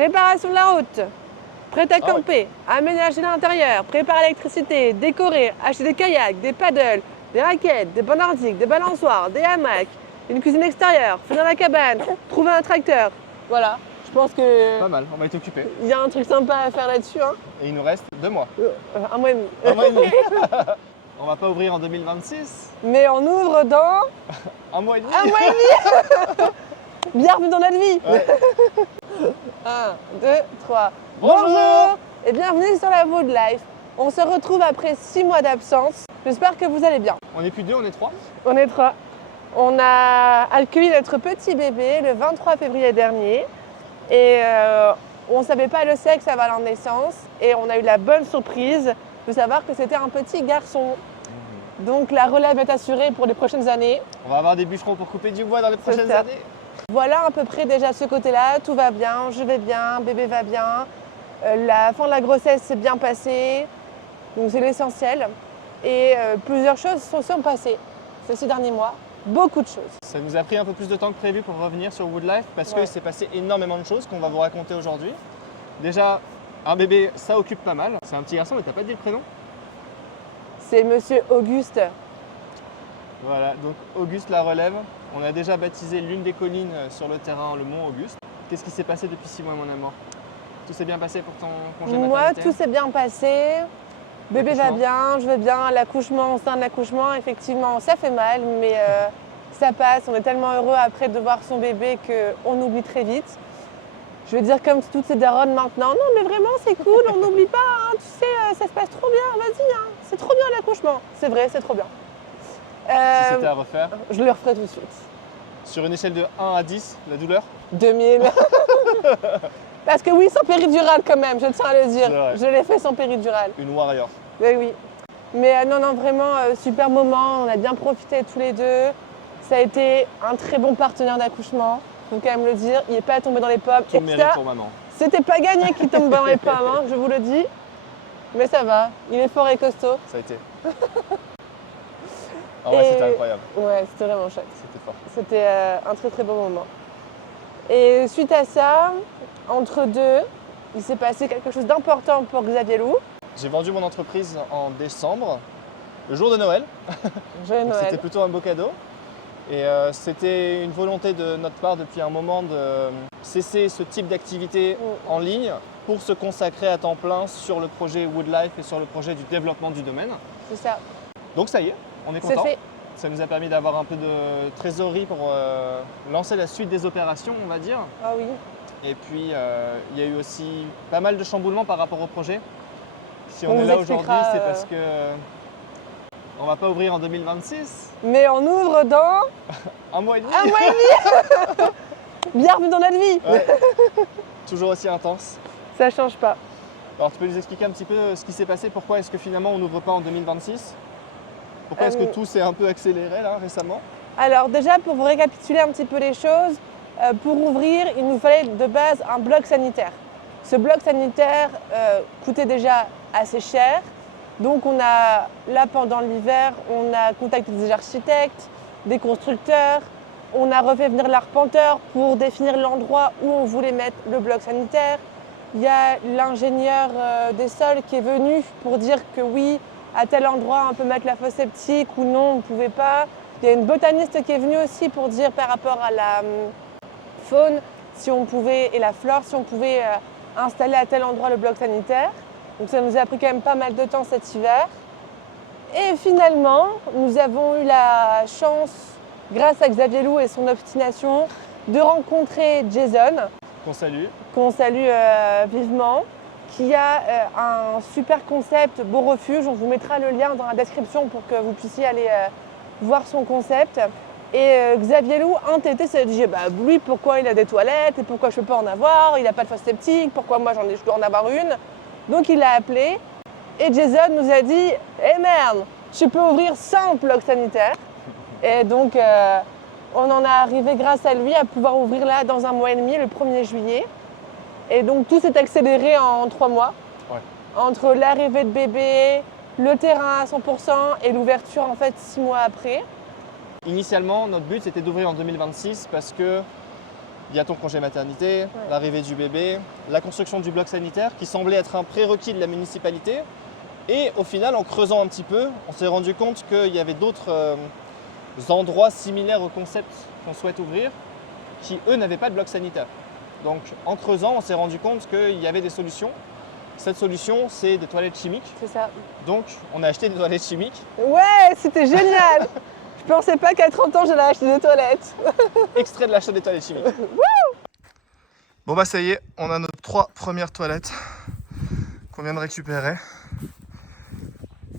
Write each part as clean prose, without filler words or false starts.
Préparation de la route, prête à camper, aménager l'intérieur, préparer l'électricité, décorer, acheter des kayaks, des paddles, des raquettes, des bancs nordiques, des balançoires, des hamacs, une cuisine extérieure, finir la cabane, trouver un tracteur. Voilà, je pense que Pas mal, on va être occupé. il y a un truc sympa à faire là-dessus. Hein. Et il nous reste 2 mois. Un mois et demi. 1 mois et demi. On va pas ouvrir en 2026. Mais on ouvre dans 1 mois et demi. un mois et demi. Bienvenue dans notre vie. Ouais. 1, 2, 3. Bonjour. Et bienvenue sur la Wood Life. On se retrouve après 6 mois d'absence. J'espère que vous allez bien. On n'est plus 2, on est 3. On est 3. On a accueilli notre petit bébé le 23 février dernier. Et on ne savait pas le sexe avant la naissance. Et on a eu la bonne surprise de savoir que c'était un petit garçon. Donc la relève est assurée pour les prochaines années. On va avoir des bûcherons pour couper du bois dans les prochaines ça. années. Voilà à peu près déjà ce côté-là, tout va bien, je vais bien, bébé va bien. La fin de la grossesse s'est bien passée, donc c'est l'essentiel. Et plusieurs choses se sont passées ces 6 derniers mois, beaucoup de choses. Ça nous a pris un peu plus de temps que prévu pour revenir sur Wood Life parce qu'il s'est passé énormément de choses qu'on va vous raconter aujourd'hui. Déjà, un bébé, ça occupe pas mal. C'est un petit garçon, mais t'as pas dit le prénom? C'est Monsieur Auguste. Voilà, donc Auguste la relève. On a déjà baptisé l'une des collines sur le terrain, le mont Auguste. Qu'est-ce qui s'est passé depuis 6 mois, mon amour? Tout s'est bien passé pour ton congé Moi, maternité? tout s'est bien passé. Bébé va bien, je vais bien. L'accouchement, au sein de l'accouchement, effectivement, ça fait mal, mais ça passe. On est tellement heureux après de voir son bébé qu'on oublie très vite. Je veux dire comme toutes ces daronnes maintenant, non mais vraiment c'est cool, on n'oublie pas, hein, tu sais, ça se passe trop bien, vas-y, hein, c'est trop bien l'accouchement. C'est vrai, c'est trop bien. Si c'était à refaire, Je le referai tout de suite. sur une échelle de 1 à 10, la douleur? 2000. Parce que oui, sans péridurale quand même, je tiens à le dire. C'est vrai. Je l'ai fait sans péridurale. Une warrior. Oui, oui. Mais non, vraiment, super moment, on a bien profité tous les deux. Ça a été un très bon partenaire d'accouchement, faut quand même le dire. Il n'est pas tombé dans les pommes. Tout le mérite pour maman. C'était pas gagné qu'il tombe dans les pommes, hein, je vous le dis. Mais ça va, il est fort et costaud. Ça a été. Ah ouais, c'était incroyable. Ouais, c'était vraiment chouette. C'était fort. C'était un très très bon moment. Et suite à ça, entre deux, il s'est passé quelque chose d'important pour Xavier Lou. J'ai vendu mon entreprise en décembre, le jour de Noël. Joyeux Donc, c'était Noël. plutôt un beau cadeau. Et c'était une volonté de notre part depuis un moment de cesser ce type d'activité en ligne pour se consacrer à temps plein sur le projet Wood Life et sur le projet du développement du domaine. C'est ça. Donc ça y est, on est C'est content. fait. Ça nous a permis d'avoir un peu de trésorerie pour lancer la suite des opérations, on va dire. Ah oui. Et puis, il y a eu aussi pas mal de chamboulements par rapport au projet. Si on On est vous là aujourd'hui, expliquera, c'est parce que on va pas ouvrir en 2026. Mais on ouvre dans 1 mois et demi. un mois et demi. Bienvenue dans notre vie. Ouais. Toujours aussi intense. Ça change pas. Alors, tu peux nous expliquer un petit peu ce qui s'est passé? Pourquoi est-ce que finalement on n'ouvre pas en 2026? Pourquoi est-ce que tout s'est un peu accéléré là récemment? Alors déjà, pour vous récapituler un petit peu les choses, pour ouvrir, il nous fallait de base un bloc sanitaire. Ce bloc sanitaire coûtait déjà assez cher. Donc on a, là pendant l'hiver, on a contacté des architectes, des constructeurs, on a refait venir l'arpenteur pour définir l'endroit où on voulait mettre le bloc sanitaire. Il y a l'ingénieur des sols qui est venu pour dire que oui, à tel endroit on peut mettre la fosse septique ou non, on ne pouvait pas. Il y a une botaniste qui est venue aussi pour dire par rapport à la faune si on pouvait, et la flore, si on pouvait installer à tel endroit le bloc sanitaire. Donc ça nous a pris quand même pas mal de temps cet hiver. Et finalement, nous avons eu la chance, grâce à Xavier Lou et son obstination, de rencontrer Jason, qu'on salue vivement, qui a un super concept Beau Refuge. On vous mettra le lien dans la description pour que vous puissiez aller voir son concept. Et Xavier Lou, entêté, s'est dit lui, pourquoi il a des toilettes et pourquoi je ne peux pas en avoir? Il n'a pas de fosse septique, pourquoi moi je dois en avoir une? Donc il l'a appelé et Jason nous a dit merde, tu peux ouvrir sans bloc sanitaire. Et donc on en est arrivé grâce à lui à pouvoir ouvrir là dans 1 mois et demi, le 1er juillet. Et donc tout s'est accéléré en 3 mois. Ouais. Entre l'arrivée de bébé, le terrain à 100% et l'ouverture en fait 6 mois après. Initialement, notre but c'était d'ouvrir en 2026 parce que Il y a ton congé maternité, l'arrivée du bébé, la construction du bloc sanitaire qui semblait être un prérequis de la municipalité. Et au final, en creusant un petit peu, on s'est rendu compte qu'il y avait d'autres endroits similaires au concept qu'on souhaite ouvrir qui, eux, n'avaient pas de bloc sanitaire. Donc en creusant, on s'est rendu compte qu'il y avait des solutions. Cette solution, c'est des toilettes chimiques. C'est ça. Donc on a acheté des toilettes chimiques. Ouais, c'était génial. Je pensais pas qu'à 30 ans, j'allais acheter des toilettes. Extrait de l'achat des toilettes chimiques. Bon bah ça y est, on a nos 3 premières toilettes qu'on vient de récupérer.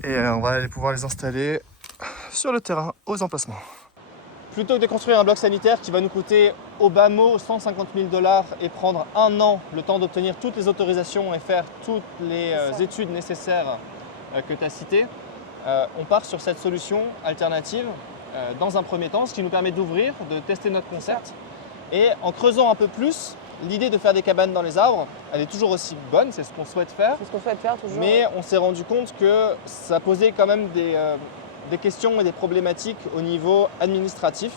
Et on va aller pouvoir les installer sur le terrain, aux emplacements. Plutôt que de construire un bloc sanitaire qui va nous coûter au bas mot 150 000 $ et prendre 1 an le temps d'obtenir toutes les autorisations et faire toutes les études nécessaires que tu as citées, on part sur cette solution alternative dans un premier temps, ce qui nous permet d'ouvrir, de tester notre concept. Et en creusant un peu plus, l'idée de faire des cabanes dans les arbres, elle est toujours aussi bonne, c'est ce qu'on souhaite faire. C'est ce qu'on souhaite faire toujours. Mais on s'est rendu compte que ça posait quand même des questions et des problématiques au niveau administratif.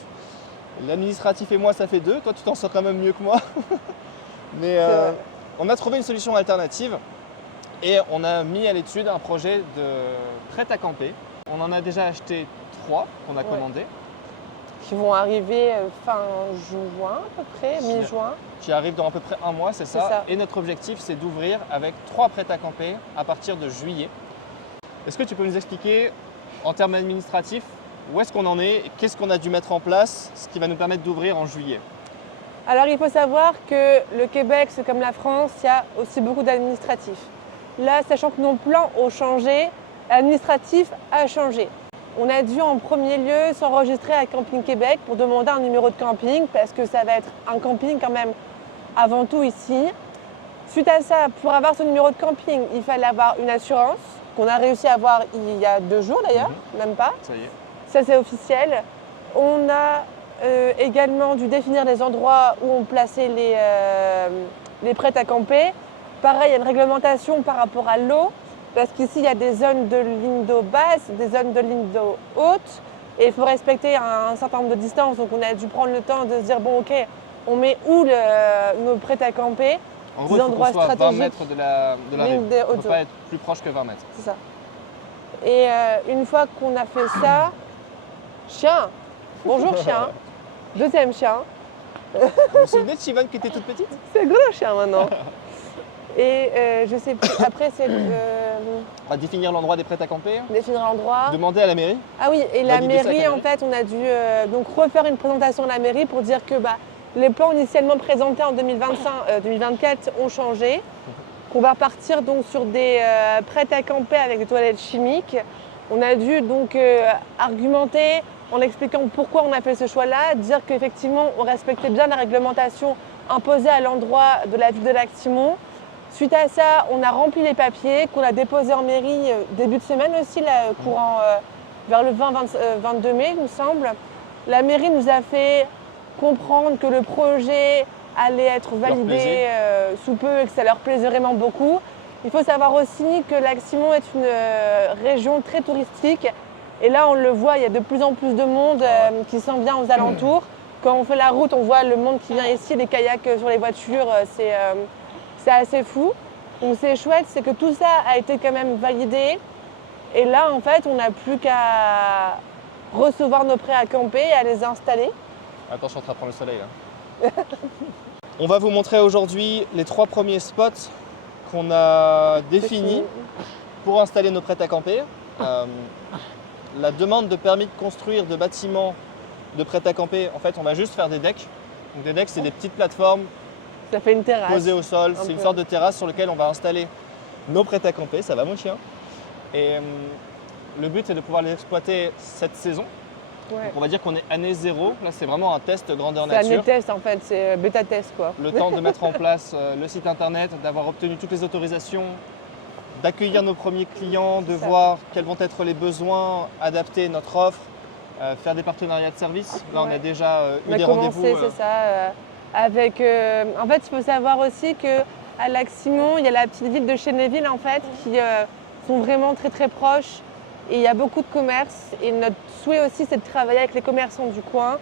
L'administratif et moi, ça fait 2. Toi, tu t'en sors quand même mieux que moi. Mais on a trouvé une solution alternative et on a mis à l'étude un projet de prêt à camper. On en a déjà acheté 3 qu'on a commandés. Qui vont arriver fin juin à peu près, mi-juin. Qui arrivent dans à peu près 1 mois, c'est ça. Et notre objectif, c'est d'ouvrir avec 3 prêts à camper à partir de juillet. Est-ce que tu peux nous expliquer, en termes administratifs, où est-ce qu'on en est, qu'est-ce qu'on a dû mettre en place, ce qui va nous permettre d'ouvrir en juillet? Alors il faut savoir que le Québec, c'est comme la France, il y a aussi beaucoup d'administratifs. Là, sachant que nos plans ont changé, l'administratif a changé. On a dû en premier lieu s'enregistrer à Camping Québec pour demander un numéro de camping parce que ça va être un camping quand même avant tout ici. Suite à ça, pour avoir ce numéro de camping, il fallait avoir une assurance qu'on a réussi à avoir il y a 2 jours d'ailleurs, même pas. Ça y est. Ça c'est officiel. On a également dû définir les endroits où on plaçait les prêts à camper. Pareil, il y a une réglementation par rapport à l'eau. Parce qu'ici, il y a des zones de ligne d'eau basse, des zones de ligne d'eau haute. Et il faut respecter un certain nombre de distances. Donc on a dû prendre le temps de se dire, bon ok, on met où nos prêts à camper? En gros, il faut qu'on soit à 20 mètres de la rive. On ne peut pas être plus proche que 20 mètres. C'est ça. Et une fois qu'on a fait ça, chien. Bonjour chien. Deuxième chien. Vous vous souvenez de Chivonne qui était toute petite? C'est un gros chien maintenant. Et je sais plus, après c'est… On va définir l'endroit des prêts à camper. Définir l'endroit. Demander à la mairie. Ah oui, et la mairie, en fait, on a dû donc refaire une présentation à la mairie pour dire que les plans initialement présentés en 2024 ont changé. Qu'on va partir donc sur des prêts à camper avec des toilettes chimiques. On a dû donc argumenter en expliquant pourquoi on a fait ce choix-là, dire qu'effectivement on respectait bien la réglementation imposée à l'endroit de la ville de Lac-Simon. Suite à ça, on a rempli les papiers qu'on a déposés en mairie début de semaine aussi, là, courant vers le 20-22 mai, il me semble. La mairie nous a fait comprendre que le projet allait être validé sous peu et que ça leur plaisait vraiment beaucoup. Il faut savoir aussi que Lac-Simon est une région très touristique. Et là, on le voit, il y a de plus en plus de monde qui s'en vient aux alentours. Quand on fait la route, on voit le monde qui vient ici, les kayaks sur les voitures, c'est assez fou. Donc c'est chouette, c'est que tout ça a été quand même validé. Et là, en fait, on n'a plus qu'à recevoir nos prêts à camper et à les installer. Attention, on prendre le soleil là. On va vous montrer aujourd'hui les 3 premiers spots qu'on a définis pour installer nos prêts à camper. La demande de permis de construire de bâtiments de prêt à camper, en fait, on va juste faire des decks. Donc, des decks, c'est des petites plateformes. Ça fait une terrasse. Posées au sol. C'est une sorte de terrasse sur laquelle on va installer nos prêts à camper. Ça va, mon chien? Et le but, c'est de pouvoir les exploiter cette saison. Ouais. Donc, on va dire qu'on est année 0. Là, c'est vraiment un test grandeur nature. C'est année test, en fait. C'est bêta test, quoi. Le temps de mettre en place le site internet, d'avoir obtenu toutes les autorisations, d'accueillir nos premiers clients, de voir quels vont être les besoins, adapter notre offre, faire des partenariats de services. Là, on a déjà eu des rendez-vous. C'est ça. Avec, en fait, il faut savoir aussi qu'à Lac-Simon, il y a la petite ville de Chénéville, en fait, qui sont vraiment très très proches. Et il y a beaucoup de commerces. Et notre souhait aussi, c'est de travailler avec les commerçants du coin,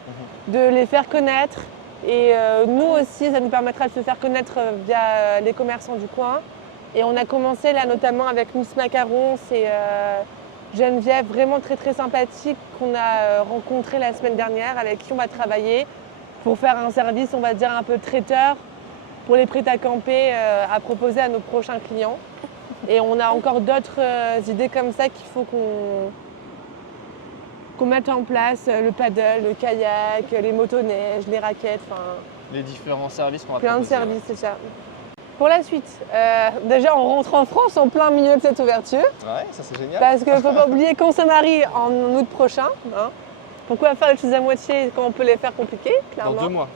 de les faire connaître, Et nous aussi, ça nous permettra de se faire connaître via les commerçants du coin. Et on a commencé là notamment avec Miss Macaron, c'est Geneviève, vraiment très très sympathique, qu'on a rencontrée la semaine dernière, avec qui on va travailler pour faire un service, on va dire, un peu traiteur pour les prêt-à-camper à proposer à nos prochains clients. Et on a encore d'autres idées comme ça qu'il faut qu'on mette en place, le paddle, le kayak, les motoneiges, les raquettes, enfin Les différents services qu'on va plein de proposer. services, c'est ça. Pour la suite, déjà on rentre en France en plein milieu de cette ouverture, Ouais, ça c'est génial. parce qu'il ne faut pas oublier qu'on se marie en août prochain. Hein. Pourquoi faire les choses à moitié quand on peut les faire compliquées, Dans clairement. 2 mois.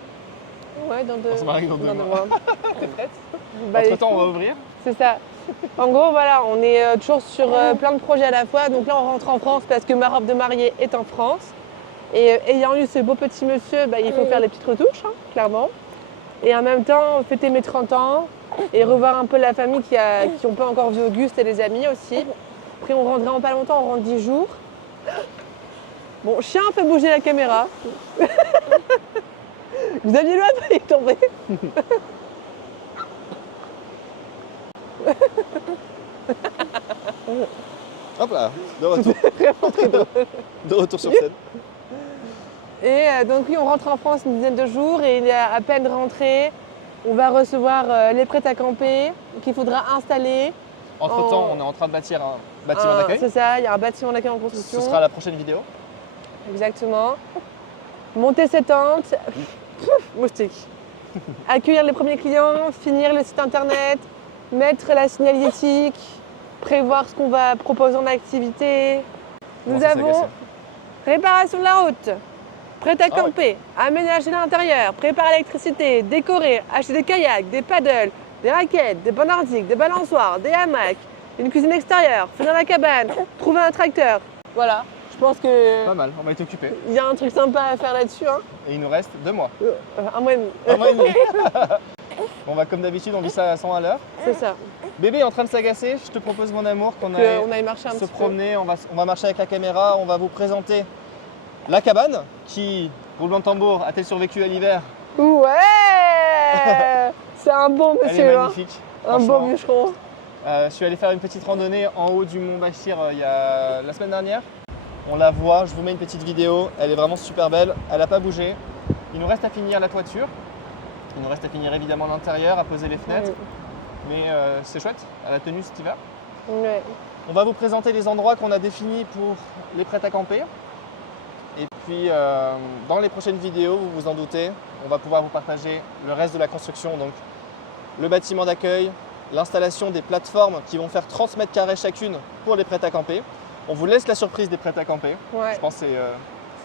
Ouais, dans deux, On se marie dans 2 mois. T'es prête Bah, Entre-temps, on va ouvrir. c'est ça. En gros, voilà, on est toujours sur plein de projets à la fois. Donc là, on rentre en France parce que ma robe de mariée est en France. Et ayant eu ce beau petit monsieur, bah, il faut faire les petites retouches, hein, clairement. Et en même temps, fêter mes 30 ans et revoir un peu la famille qui n'ont pas encore vu Auguste et les amis aussi. Après, on rentre vraiment pas longtemps, on rentre 10 jours. Bon, chien fait bouger la caméra. Vous aviez le droit de tomber. Hop là, de retour. Vraiment très drôle. De retour sur scène. Et donc oui, on rentre en France une dizaine de jours et il est à peine rentré. On va recevoir les prêts-à-camper qu'il faudra installer. Entre-temps, on est en train de bâtir un bâtiment d'accueil. C'est ça, il y a un bâtiment d'accueil en Ce construction. sera la prochaine vidéo. Exactement. Monter ses tentes, moustique. Accueillir les premiers clients, finir le site internet, mettre la signalétique, prévoir ce qu'on va proposer en activité. Nous Comment ça avons s'agacer réparation de la route, prêt à Ah camper, aménager l'intérieur, préparer l'électricité, décorer, acheter des kayaks, des paddles, des raquettes, des bancs nordiques, des balançoires, des hamacs, une cuisine extérieure, finir la cabane, trouver un tracteur. Voilà, je pense que Pas mal, on va être occupé. il y a un truc sympa à faire là-dessus. Hein. Et il nous reste 2 mois. Un mois et demi. 1 mois et demi. Bon, bah, comme d'habitude, on dit ça à 100 à l'heure. C'est ça. Bébé est en train de s'agacer. Je te propose, mon amour, qu'on On aille aille marcher un se petit peu. promener. On va marcher avec la caméra. On va vous présenter la cabane qui, roulement de tambour, a-t-elle survécu à l'hiver? Ouais. C'est un bon Elle est monsieur, hein. magnifique. Un beau franchement. bûcheron. Je suis allé faire une petite randonnée en haut du mont Bachir la semaine dernière. On la voit, je vous mets une petite vidéo. Elle est vraiment super belle. Elle n'a pas bougé. Il nous reste à finir la toiture. Il nous reste à finir évidemment l'intérieur, à poser les fenêtres. Mais c'est chouette, elle a tenu cet hiver. Ouais. On va vous présenter les endroits qu'on a définis pour les prêts à camper. Et puis dans les prochaines vidéos, vous vous en doutez, on va pouvoir vous partager le reste de la construction. Donc le bâtiment d'accueil, l'installation des plateformes qui vont faire 30 mètres carrés chacune pour les prêts à camper. On vous laisse la surprise des prêts à camper. Ouais. Je pense que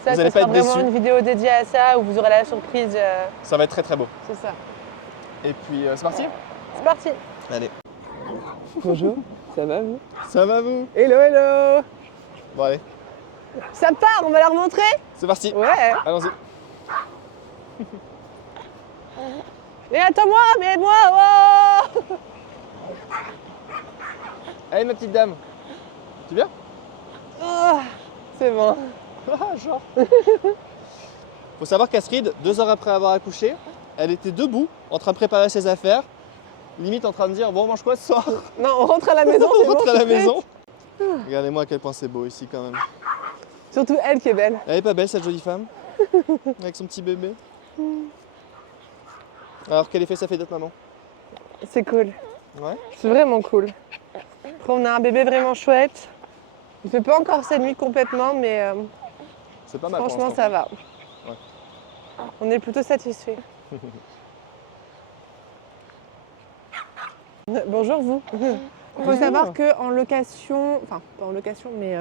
Ça, vous allez ça pas sera être vraiment déçus. une vidéo dédiée à ça où vous aurez la surprise. ça va être très très beau. C'est ça. Et puis c'est parti. C'est parti. Allez. Bonjour, ça va vous? Ça va vous? Hello, hello. Bon allez, Ça part, on va leur montrer? c'est parti. Ouais. Allons-y. Mais attends-moi, mais aide-moi. Oh. Allez ma petite dame. Tu viens? Oh, c'est bon. Ah, genre. Faut savoir qu'Astrid, 2 heures après avoir accouché, elle était debout, en train de préparer ses affaires, limite en train de dire bon, on mange quoi ce soir? Non, on rentre à la maison. On c'est bon, rentre à la je suis maison. Regardez-moi à quel point c'est beau ici quand même. prête. Surtout elle qui est belle. Elle est pas belle cette jolie femme? Avec son petit bébé. Alors quel effet ça fait d'être maman? C'est cool. Ouais. C'est vraiment cool. Après, on a un bébé vraiment chouette. Il fait pas encore ses nuits complètement, mais C'est pas mal pour franchement, l'instant. ça va. Ouais. On est plutôt satisfait. Bonjour vous. Il faut savoir qu'en location, enfin pas en location, mais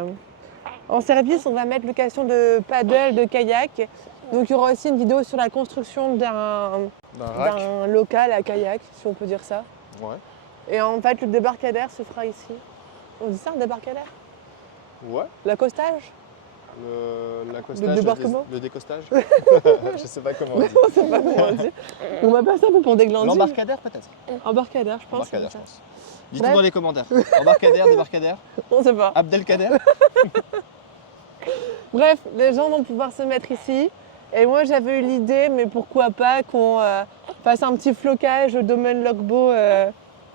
en service, on va mettre location de paddle, de kayak. Donc il y aura aussi une vidéo sur la construction d'un local à kayak, si on peut dire ça. Ouais. Et en fait, le débarcadère se fera ici. On dit ça, un débarcadère? Ouais. L'accostage? L'accostage, Le débarquement. le décostage. Je sais pas comment on dit. On sait pas comment on dit. On va pas ça pour des glandules. L'embarcadère peut-être. Embarcadère, je pense. Embarcadère, je c'est ça. pense. Dites-nous dans les commentaires. Embarcadère, débarcadère, On sait pas. Abdelkader. Bref, les gens vont pouvoir se mettre ici. Et moi j'avais eu l'idée, mais pourquoi pas qu'on fasse un petit flocage au domaine Logbo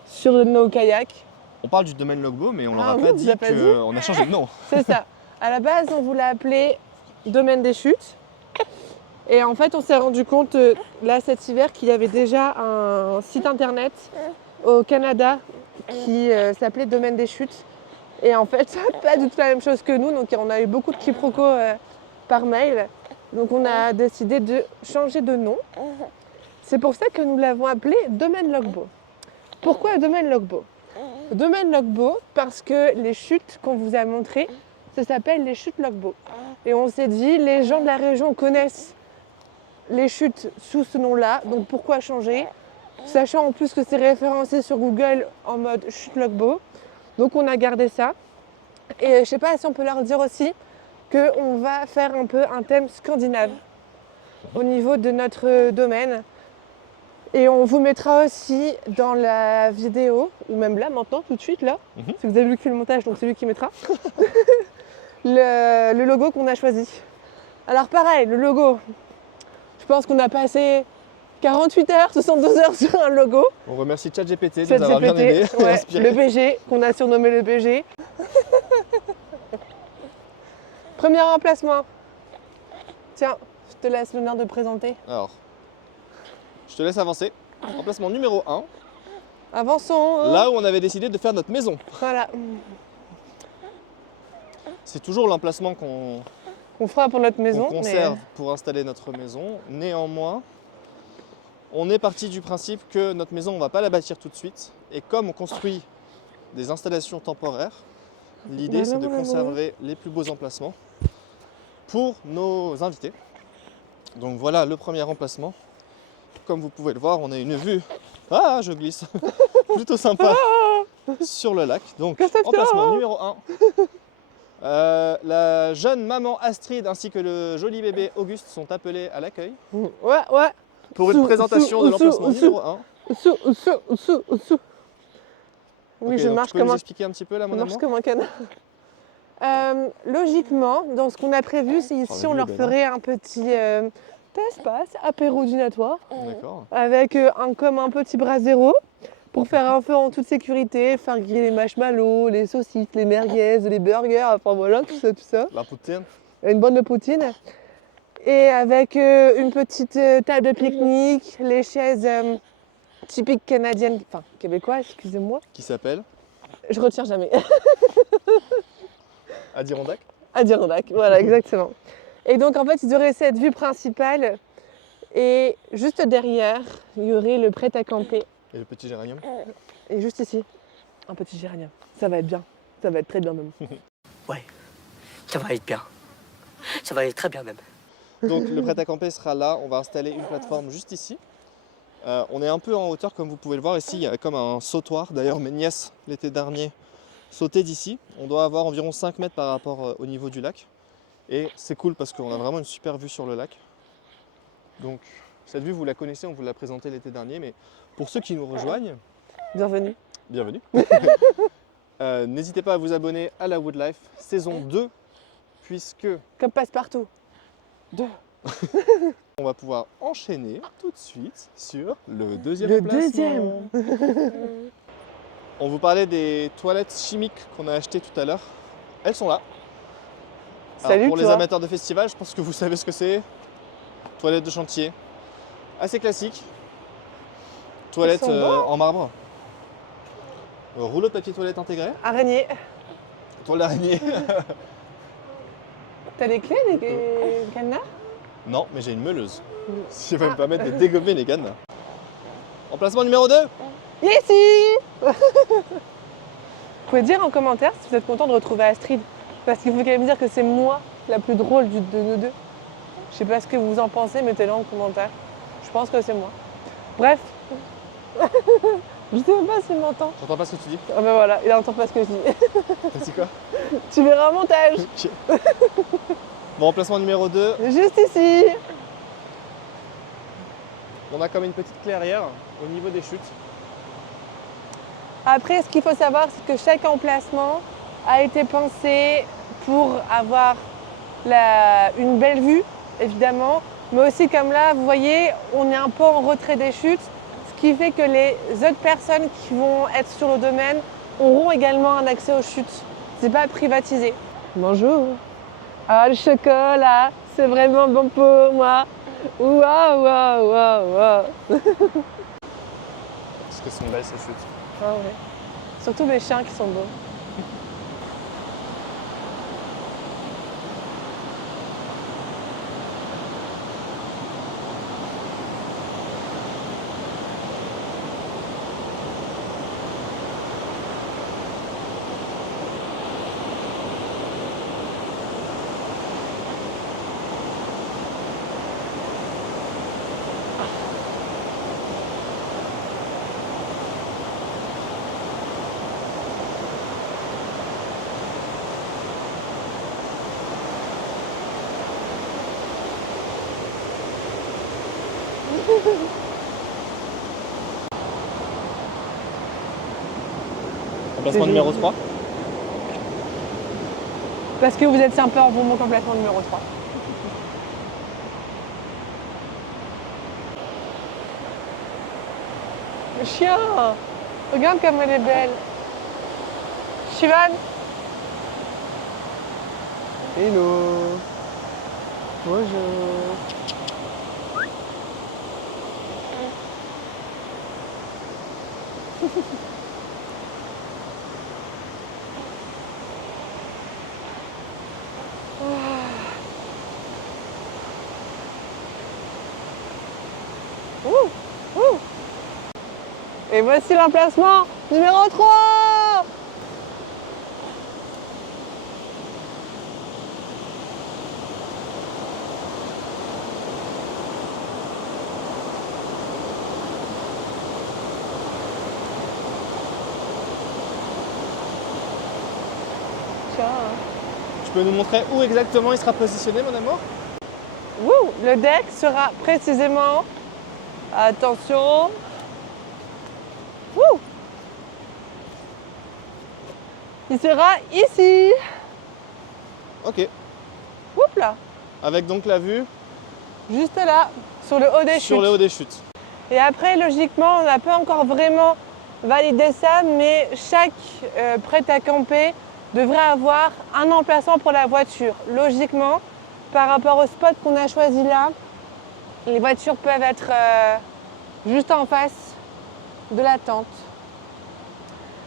sur nos kayaks. On parle du domaine Logbo, mais on leur Ah a oui, pas vous dit avez pas dit qu'on a changé de nom. C'est ça. À la base, on voulait appeler Domaine des Chutes. Et en fait, on s'est rendu compte, là, cet hiver, qu'il y avait déjà un site internet au Canada qui s'appelait Domaine des Chutes. Et en fait, pas du tout la même chose que nous. Donc, on a eu beaucoup de quiproquos par mail. Donc, on a décidé de changer de nom. C'est pour ça que nous l'avons appelé Domaine Logbo. Pourquoi Domaine Logbo? Domaine Logbo parce que les chutes qu'on vous a montrées, ça s'appelle les chutes Logbo. Et on s'est dit, les gens de la région connaissent les chutes sous ce nom-là, donc pourquoi changer? Sachant en plus que c'est référencé sur Google en mode chute Logbo. Donc on a gardé ça. Et je ne sais pas si on peut leur dire aussi qu'on va faire un peu un thème scandinave au niveau de notre domaine. Et on vous mettra aussi dans la vidéo, ou même là maintenant, tout de suite là, parce que vous avez vu que c'est le montage, donc c'est lui qui mettra, le logo qu'on a choisi. Alors pareil, le logo, je pense qu'on a passé 48 heures, 72 heures sur un logo. On remercie ChatGPT de nous avoir bien aidé, ouais, inspiré. le BG, qu'on a surnommé le BG. Premier emplacement. Tiens, je te laisse l'honneur de présenter. Alors, je te laisse avancer. Emplacement numéro 1, Avançons. là où on avait décidé de faire notre maison. Voilà. C'est toujours l'emplacement qu'on On fera pour notre maison. conserve pour installer notre maison. Néanmoins, on est parti du principe que notre maison, on ne va pas la bâtir tout de suite. Et comme on construit des installations temporaires, l'idée c'est de conserver les plus beaux emplacements pour nos invités. Donc voilà le premier emplacement. Comme vous pouvez le voir, on a une vue, ah je glisse, plutôt sympa sur le lac. Donc emplacement numéro 1. La jeune maman Astrid ainsi que le joli bébé Auguste sont appelés à l'accueil Ouais. pour une présentation de l'emplacement numéro 1. Oui, Ok, je donc marche tu peux comme nous un, expliquer un petit peu là, mon je marche amour comme un canard. Logiquement, dans ce qu'on a prévu, c'est ici la on vue leur est belle, ferait un petit espace apéro-dînatoire D'accord. avec comme un petit brasero pour faire un feu en toute sécurité, faire griller les marshmallows, les saucisses, les merguez, les burgers, enfin voilà, tout ça. La poutine. Une bonne poutine. Et avec une petite table de pique-nique, les chaises typiques canadiennes, enfin québécoises, excusez-moi. Qui s'appelle Je retiens jamais. Adirondack. Adirondack, voilà, exactement. Et donc en fait, il y aurait cette vue principale et juste derrière, il y aurait le prêt-à-camper. Et le petit géranium. Et juste ici, un petit géranium. Ça va être bien, ça va être très bien même. Ouais, ça va être bien. Ça va être très bien même. Donc le prêt-à-camper sera là, on va installer une plateforme juste ici. On est un peu en hauteur comme vous pouvez le voir ici, il y a comme un sautoir. D'ailleurs mes nièces l'été dernier sautaient d'ici. On doit avoir environ 5 mètres par rapport au niveau du lac. Et c'est cool parce qu'on a vraiment une super vue sur le lac. Donc cette vue vous la connaissez, on vous l'a présentée l'été dernier, mais pour ceux qui nous rejoignent, Bienvenue. bienvenue. N'hésitez pas à vous abonner à la Woodlife saison 2 puisque Comme passe-partout. on va pouvoir enchaîner tout de suite sur le deuxième Le emplacement. deuxième. On vous parlait des toilettes chimiques qu'on a achetées tout à l'heure. Elles sont là. Alors, Salut pour les toi. amateurs de festival, je pense que vous savez ce que c'est. Toilettes de chantier. Assez classique. Toilettes sont beaux. en marbre. Rouleau de papier toilette intégré. Araignée. Toile d'araignée. T'as les clés des cadenas? Non, mais j'ai une meuleuse. Si je vais me permettre de dégommer les cadenas. Emplacement numéro 2. Ici. Vous pouvez dire en commentaire si vous êtes content de retrouver Astrid. Parce qu'il faut quand même dire que c'est moi la plus drôle de nous deux. Je sais pas ce que vous en pensez, mettez-le en commentaire. Je pense que c'est moi. Bref. Je sais même pas s'il m'entend. J'entends pas ce que tu dis. Ah ben voilà, il n'entend pas ce que je dis. T'as dit quoi? Tu verras un montage. Ok. Bon, emplacement numéro 2. Juste ici. On a comme une petite clairière au niveau des chutes. Après, ce qu'il faut savoir, c'est que chaque emplacement a été pensé pour avoir une belle vue, évidemment, Mais aussi comme là, vous voyez, on est un peu en retrait des chutes, ce qui fait que les autres personnes qui vont être sur le domaine auront également un accès aux chutes. C'est pas privatisé. Bonjour. Ah, le chocolat, c'est vraiment bon pour moi. Waouh, waouh, waouh, waouh. Parce que sont belles ces chutes. Ah ouais. Surtout mes chiens qui sont beaux. Emplacement numéro 3. Parce que vous êtes sympa en vous montrant complètement numéro 3. Le chien, regarde comme elle est belle. Shivan. Hello. Bonjour. Ouh, ouh. Et voici l'emplacement numéro 3. Tiens. Tu peux nous montrer où exactement il sera positionné, mon amour? Ouh, le deck sera précisément, attention, ouh, il sera ici. Ok. Oups là, Avec donc la vue juste là, sur le haut des sur chutes. le haut des chutes. Et après, logiquement, on n'a pas encore vraiment validé ça, mais chaque prêt à camper devrait avoir un emplacement pour la voiture. Logiquement, par rapport au spot qu'on a choisi là, les voitures peuvent être juste en face de la tente.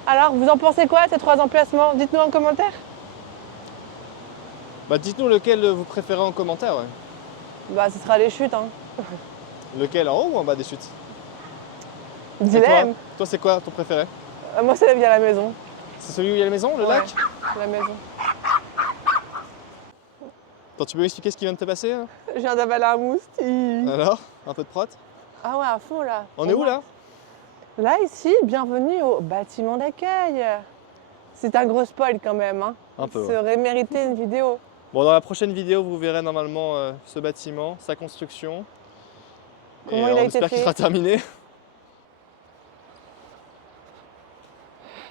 Alors, vous en pensez quoi, ces 3 emplacements? Dites-nous en commentaire. Bah dites-nous lequel vous préférez en commentaire. Ouais. Bah, ce sera les chutes, hein. Lequel, en haut ou en bas des chutes? Et Dilemme. toi, c'est quoi ton préféré? Moi, c'est la vie à la maison. C'est celui où il y a la maison, le Ouais. lac? La maison. Attends, tu peux m'expliquer ce qui vient de te passer hein? Je viens d'avaler un moustique. Alors, un peu de prot. Ah ouais, à fond là. On est où là? Là, ici, bienvenue au bâtiment d'accueil. C'est un gros spoil quand même, hein. Un peu. Ça Ouais. aurait mérité une vidéo. Bon, dans la prochaine vidéo, vous verrez normalement ce bâtiment, sa construction. Comment et il a on été espère qu'il fait sera terminé.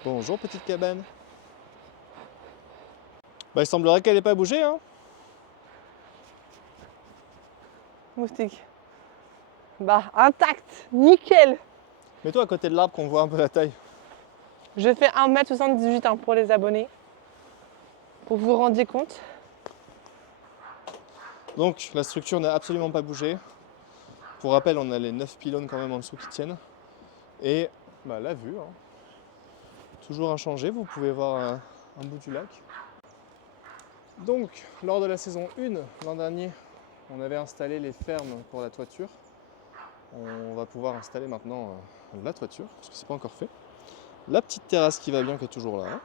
Bonjour, petite cabane. Bah, il semblerait qu'elle n'ait pas bougé, hein. Moustique. Bah, intact, nickel. Mets-toi à côté de l'arbre qu'on voit un peu la taille. Je fais 1m78 hein, pour les abonnés. Pour que vous vous rendiez compte. Donc, la structure n'a absolument pas bougé. Pour rappel, on a les 9 pylônes quand même en dessous qui tiennent. Et bah, la vue, hein. Toujours inchangée, vous pouvez voir un bout du lac. Donc, lors de la saison 1, l'an dernier, on avait installé les fermes pour la toiture. On va pouvoir installer maintenant la toiture, parce que c'est pas encore fait. La petite terrasse qui va bien, qui est toujours là.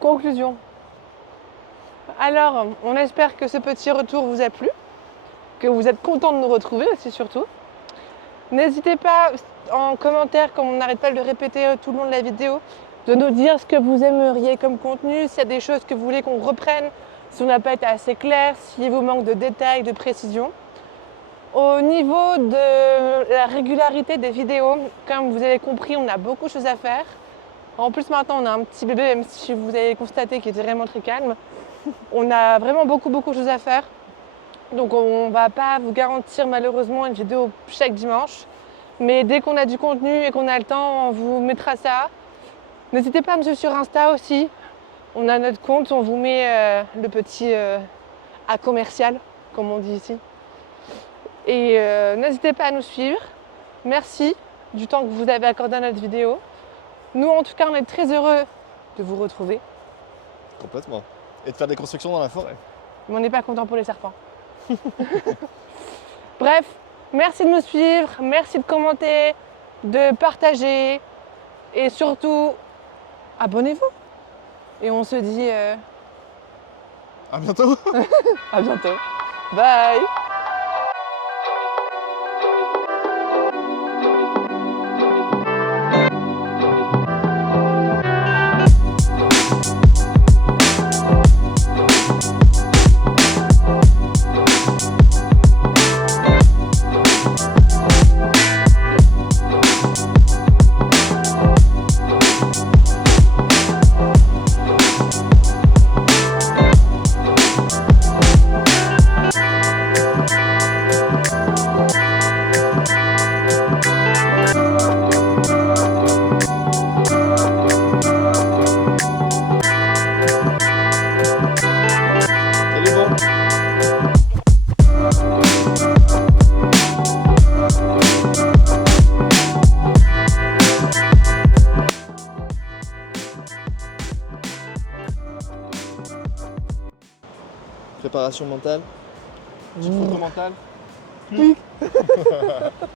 Conclusion. Alors, on espère que ce petit retour vous a plu, que vous êtes content de nous retrouver aussi surtout. N'hésitez pas en commentaire, comme on n'arrête pas de le répéter tout le long de la vidéo, de nous dire ce que vous aimeriez comme contenu, s'il y a des choses que vous voulez qu'on reprenne, si on n'a pas été assez clair, s'il vous manque de détails, de précision. Au niveau de la régularité des vidéos, comme vous avez compris, on a beaucoup de choses à faire. En plus maintenant on a un petit bébé, même si vous avez constaté qu'il était vraiment très calme. On a vraiment beaucoup de choses à faire. Donc on ne va pas vous garantir malheureusement une vidéo chaque dimanche. Mais dès qu'on a du contenu et qu'on a le temps, on vous mettra ça. N'hésitez pas à me suivre sur Insta aussi. On a notre compte, on vous met le petit A commercial, comme on dit ici. Et n'hésitez pas à nous suivre. Merci du temps que vous avez accordé à notre vidéo. Nous, en tout cas, on est très heureux de vous retrouver. Complètement. Et de faire des constructions dans la forêt. Mais on n'est pas content pour les serpents. Bref, merci de nous suivre, merci de commenter, de partager et surtout, abonnez-vous. Et on se dit À bientôt. à bientôt. Bye. Salut bon. Préparation mentale. Petite photo mentale.